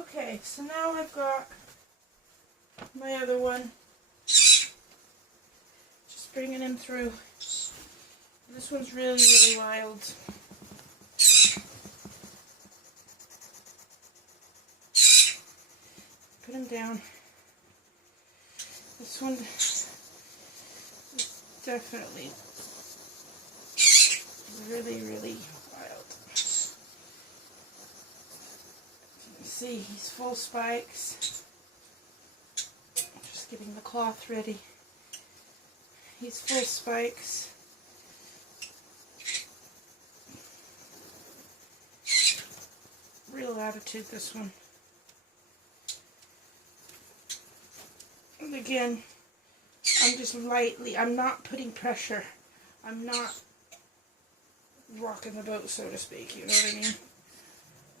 Okay, so now I've got my other one. Just bringing him through. This one's really, really wild. Put him down. This one is definitely really, really wild. You can see he's full spikes. Just getting the cloth ready. He's full spikes. Real attitude, this one. And again, I'm not putting pressure. I'm not rocking the boat, so to speak, you know what I mean?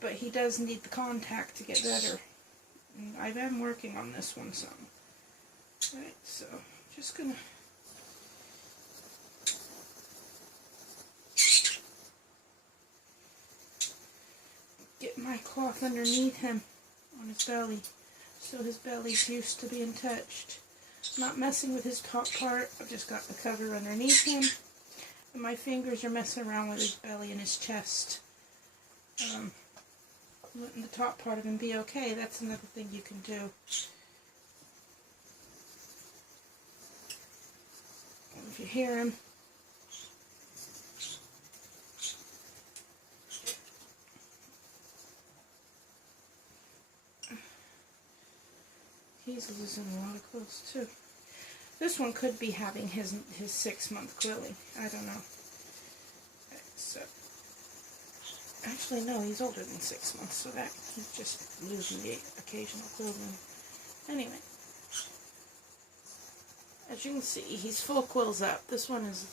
But he does need the contact to get better. And I am working on this one some. Right, so just gonna get my cloth underneath him on his belly, so his belly's used to being touched. Not messing with his top part. I've just got the cover underneath him, and my fingers are messing around with his belly and his chest. Letting the top part of him be okay. That's another thing you can do. If you hear him, he's losing a lot of quills too. This one could be having his 6-month quilling. I don't know. Okay, so actually, no, he's older than 6 months, so that he's just losing the occasional quilling. Anyway, as you can see, he's full quills up. This one is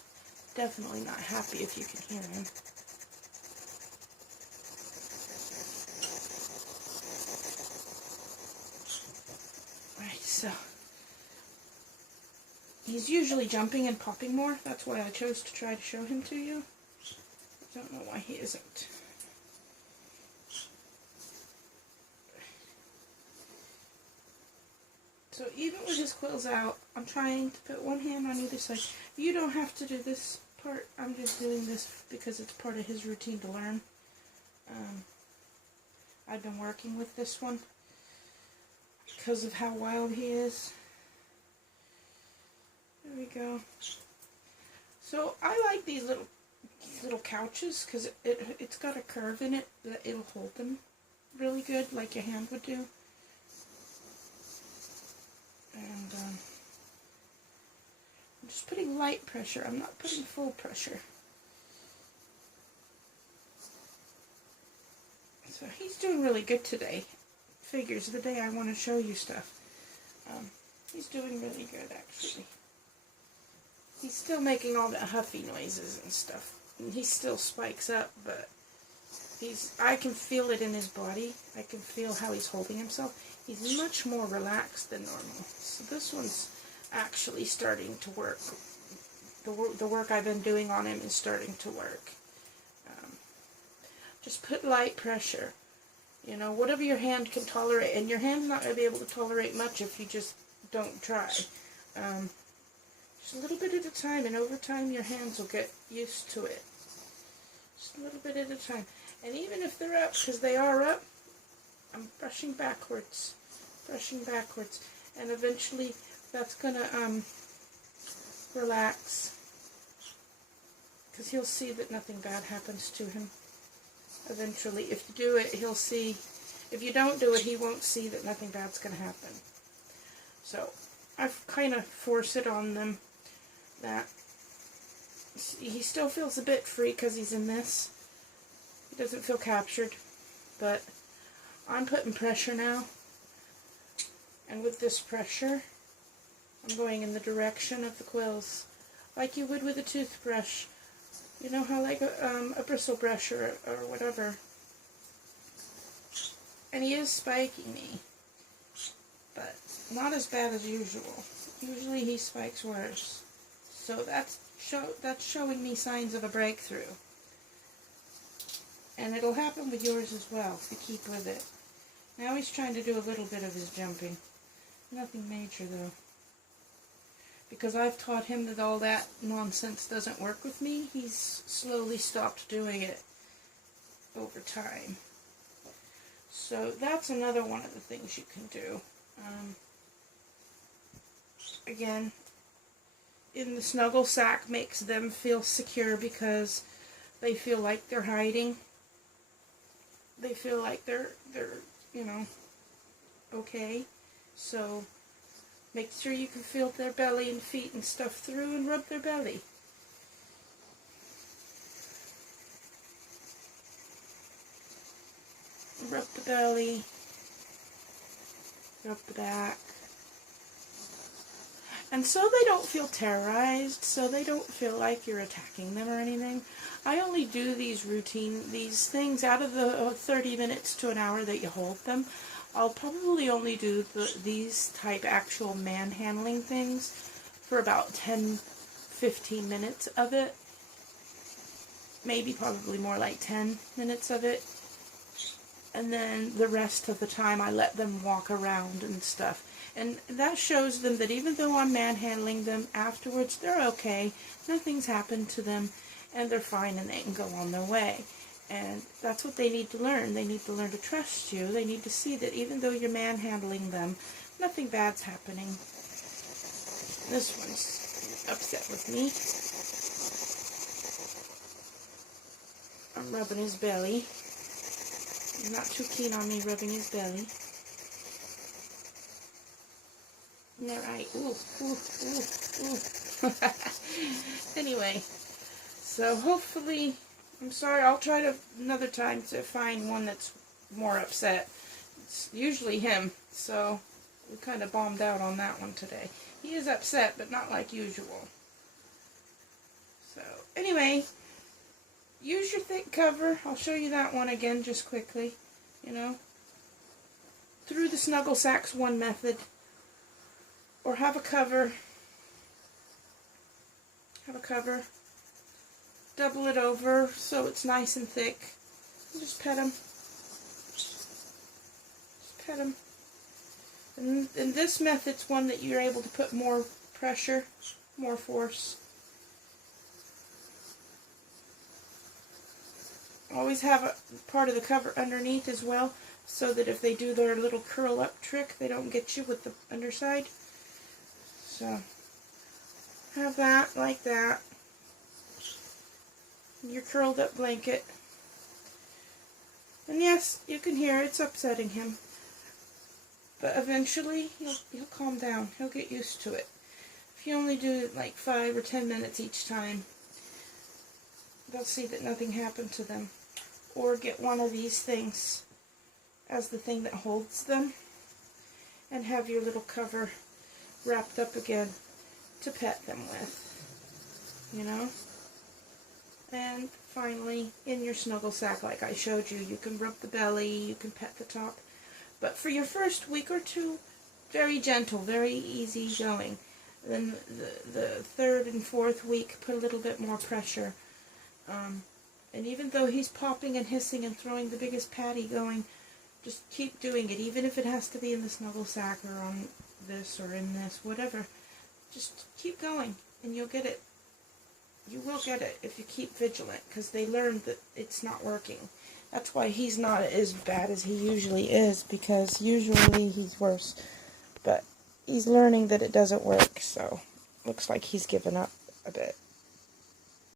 definitely not happy, if you can hear him. Right, so he's usually jumping and popping more. That's why I chose to try to show him to you. I don't know why he isn't. So even with his quills out, I'm trying to put one hand on either side. You don't have to do this part. I'm just doing this because it's part of his routine to learn. I've been working with this one because of how wild he is. There we go. So I like these little couches because it's got a curve in it that it'll hold them really good, like your hand would do. And I'm just putting light pressure. I'm not putting full pressure. So he's doing really good today. Figures the day I want to show you stuff. He's doing really good, actually. He's still making all the huffy noises and stuff. And he still spikes up, but I can feel it in his body. I can feel how he's holding himself. He's much more relaxed than normal. So this one's actually starting to work. The work I've been doing on him is starting to work. Just put light pressure. You know, whatever your hand can tolerate. And your hand's not going to be able to tolerate much if you just don't try. Just a little bit at a time, and over time your hands will get used to it. Just a little bit at a time. And even if they're up, because they are up, I'm brushing backwards, and eventually that's going to relax, because he'll see that nothing bad happens to him. Eventually, if you do it, he'll see. If you don't do it, he won't see that nothing bad's going to happen. So I've kind of forced it on them that he still feels a bit free because he's in this. He doesn't feel captured, but I'm putting pressure now, and with this pressure I'm going in the direction of the quills like you would with a toothbrush. You know how like a bristle brush or whatever. And he is spiking me, but not as bad as usual. Usually he spikes worse. So that's showing me signs of a breakthrough. And it'll happen with yours as well if you keep with it. Now he's trying to do a little bit of his jumping. Nothing major, though. Because I've taught him that all that nonsense doesn't work with me, he's slowly stopped doing it over time. So that's another one of the things you can do. Again, in the snuggle sack makes them feel secure because they feel like they're hiding. They feel like they're you know, okay. So make sure you can feel their belly and feet and stuff through and rub their belly. Rub the belly, rub the back. And so they don't feel terrorized, so they don't feel like you're attacking them or anything. I only do these things out of the 30 minutes to an hour that you hold them. I'll probably only do these type actual manhandling things for about 10-15 minutes of it. Maybe probably more like 10 minutes of it. And then the rest of the time I let them walk around and stuff. And that shows them that even though I'm manhandling them afterwards, they're okay. Nothing's happened to them, and they're fine, and they can go on their way. And that's what they need to learn. They need to learn to trust you. They need to see that even though you're manhandling them, nothing bad's happening. This one's upset with me. I'm rubbing his belly. He's not too keen on me rubbing his belly. Alright, ooh. Anyway, so hopefully, I'm sorry, I'll try to another time to find one that's more upset. It's usually him, so we kind of bombed out on that one today. He is upset, but not like usual. So, anyway, use your thick cover. I'll show you that one again just quickly, you know. Through the snuggle sack's one method. Or have a cover. Double it over so it's nice and thick. And just pet him. Just pet him. And this method's one that you're able to put more pressure, more force. Always have a part of the cover underneath as well, so that if they do their little curl up trick, they don't get you with the underside. So, have that like that. Your curled up blanket. And yes, you can hear it's upsetting him. But eventually, he'll calm down. He'll get used to it. If you only do it like 5 or 10 minutes each time, they'll see that nothing happened to them. Or get one of these things as the thing that holds them. And have your little cover wrapped up again to pet them with, you know. And finally, in your snuggle sack, like I showed you, you can rub the belly, you can pet the top. But for your first week or two, very gentle, very easy going. Then the third and fourth week, put a little bit more pressure. And even though he's popping and hissing and throwing the biggest patty going, just keep doing it, even if it has to be in the snuggle sack or on this or in this, whatever. Just keep going, and you'll get it. You will get it if you keep vigilant, because they learn that it's not working. That's why he's not as bad as he usually is, because usually he's worse. But he's learning that it doesn't work, so looks like he's given up a bit.